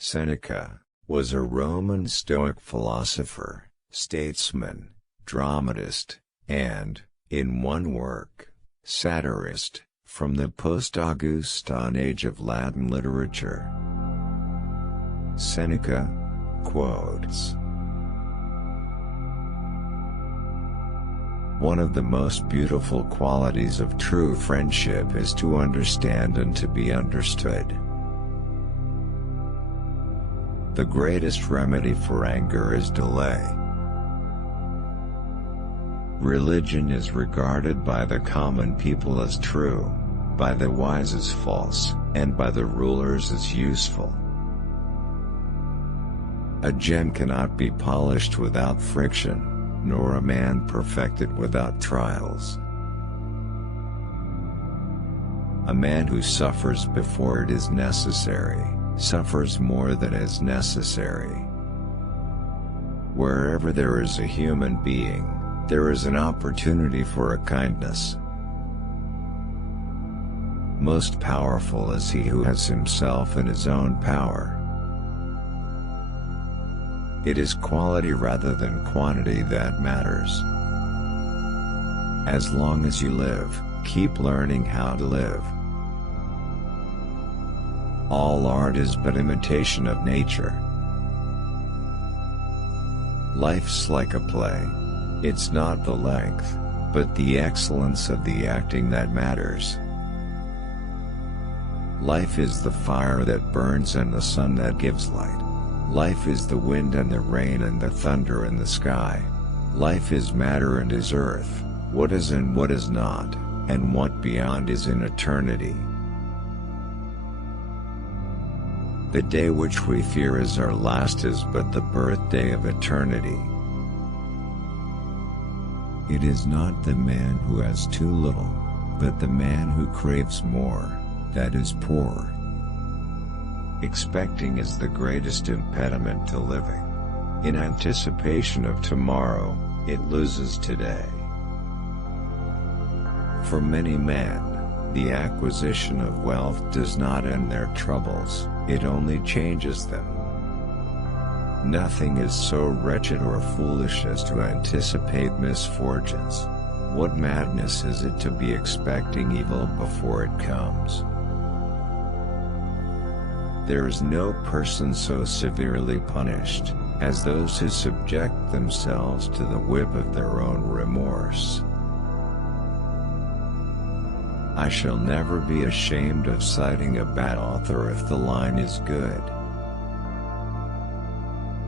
Seneca was a Roman Stoic philosopher, statesman, dramatist, and, in one work, satirist, from the post-Augustan age of Latin literature. Seneca quotes, "One of the most beautiful qualities of true friendship is to understand and to be understood. The greatest remedy for anger is delay. Religion is regarded by the common people as true, by the wise as false, and by the rulers as useful. A gem cannot be polished without friction, nor a man perfected without trials. A man who suffers before it is necessary, suffers more than is necessary. Wherever there is a human being, there is an opportunity for a kindness. Most powerful is he who has himself in his own power. It is quality rather than quantity that matters. As long as you live, keep learning how to live. All art is but imitation of nature. Life's like a play. It's not the length, but the excellence of the acting that matters. Life is the fire that burns and the sun that gives light. Life is the wind and the rain and the thunder in the sky. Life is matter and is earth, what is and what is not, and what beyond is in eternity. The day which we fear as our last is but the birthday of eternity. It is not the man who has too little, but the man who craves more, that is poor. Expecting is the greatest impediment to living. In anticipation of tomorrow, it loses today. For many men, the acquisition of wealth does not end their troubles, it only changes them. Nothing is so wretched or foolish as to anticipate misfortunes. What madness is it to be expecting evil before it comes? There is no person so severely punished as those who subject themselves to the whip of their own remorse. I shall never be ashamed of citing a bad author if the line is good.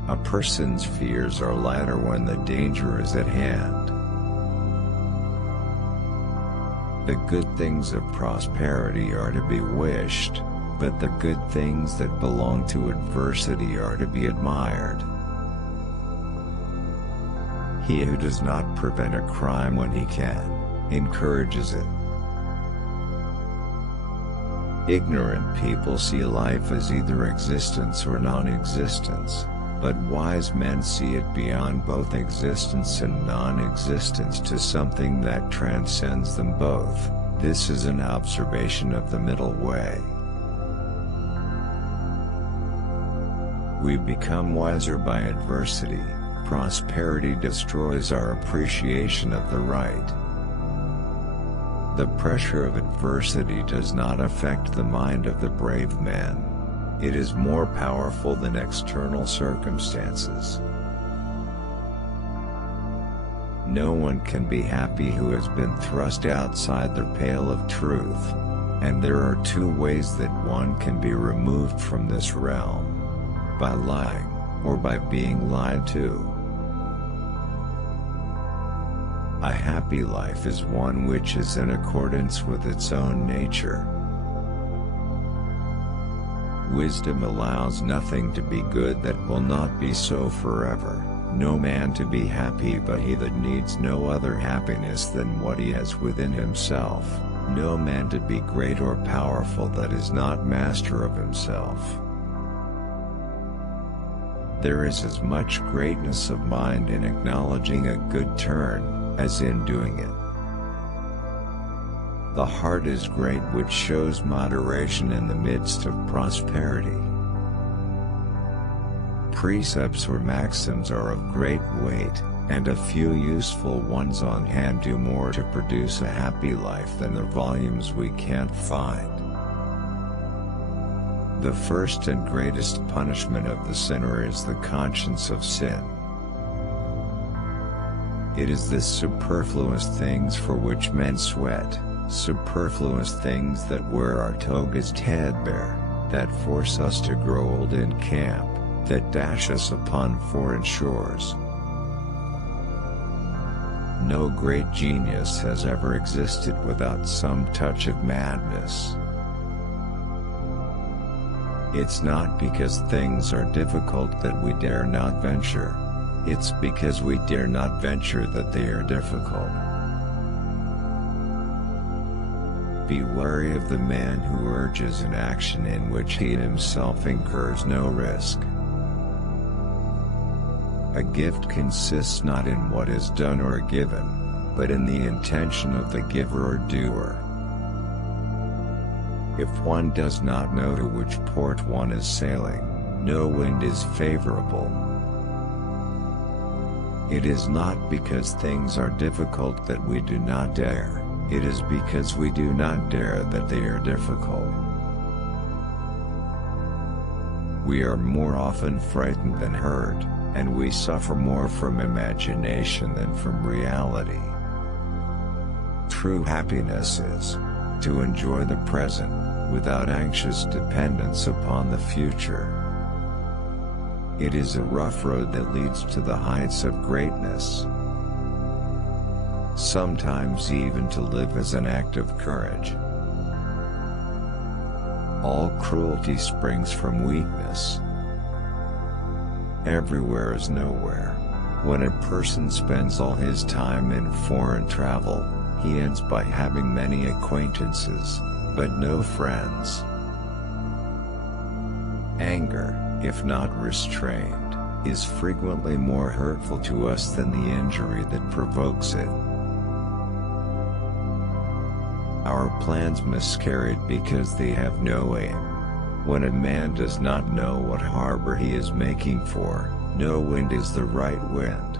A person's fears are lighter when the danger is at hand. The good things of prosperity are to be wished, but the good things that belong to adversity are to be admired. He who does not prevent a crime when he can, encourages it. Ignorant people see life as either existence or non-existence, but wise men see it beyond both existence and non-existence to something that transcends them both. This is an observation of the middle way. We become wiser by adversity. Prosperity destroys our appreciation of the right. The pressure of adversity does not affect the mind of the brave man. It is more powerful than external circumstances. No one can be happy who has been thrust outside the pale of truth, and there are two ways that one can be removed from this realm: by lying, or by being lied to. A happy life is one which is in accordance with its own nature. Wisdom allows nothing to be good that will not be so forever, no man to be happy but he that needs no other happiness than what he has within himself, no man to be great or powerful that is not master of himself. There is as much greatness of mind in acknowledging a good turn, as in doing it. The heart is great which shows moderation in the midst of prosperity. precepts or maxims are of great weight, and a few useful ones on hand do more to produce a happy life than the volumes we can't find. The first and greatest punishment of the sinner is the conscience of sin. It is the superfluous things for which men sweat, superfluous things that wear our togas threadbare, that force us to grow old in camp, that dash us upon foreign shores. No great genius has ever existed without some touch of madness. It's not because things are difficult that we dare not venture. It's because we dare not venture that they are difficult. Be wary of the man who urges an action in which he himself incurs no risk. A gift consists not in what is done or given, but in the intention of the giver or doer. If one does not know to which port one is sailing, no wind is favorable. It is not because things are difficult that we do not dare, it is because we do not dare that they are difficult. We are more often frightened than hurt, and we suffer more from imagination than from reality. True happiness is to enjoy the present, without anxious dependence upon the future. It is a rough road that leads to the heights of greatness. Sometimes even to live is an act of courage. All cruelty springs from weakness. Everywhere is nowhere. When a person spends all his time in foreign travel, he ends by having many acquaintances, but no friends. Anger, if not restrained, is frequently more hurtful to us than the injury that provokes it. Our plans miscarried because they have no aim. When a man does not know what harbor he is making for, no wind is the right wind.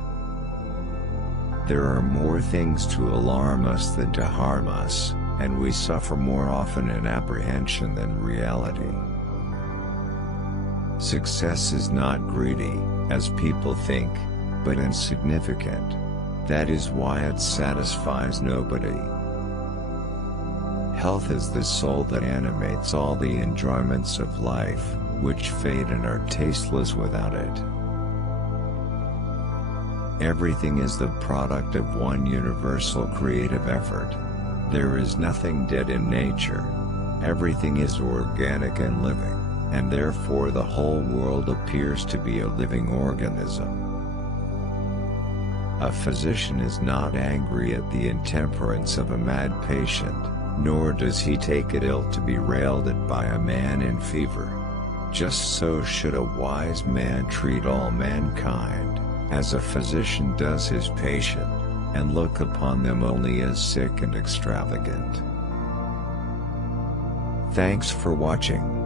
There are more things to alarm us than to harm us, and we suffer more often in apprehension than reality. Success is not greedy, as people think, but insignificant. That is why it satisfies nobody. Health is the soul that animates all the enjoyments of life, which fade and are tasteless without it. Everything is the product of one universal creative effort. There is nothing dead in nature. Everything is organic and living, and therefore the whole world appears to be a living organism. A physician is not angry at the intemperance of a mad patient, nor does he take it ill to be railed at by a man in fever. Just so should a wise man treat all mankind, as a physician does his patient, and look upon them only as sick and extravagant. Thanks for watching.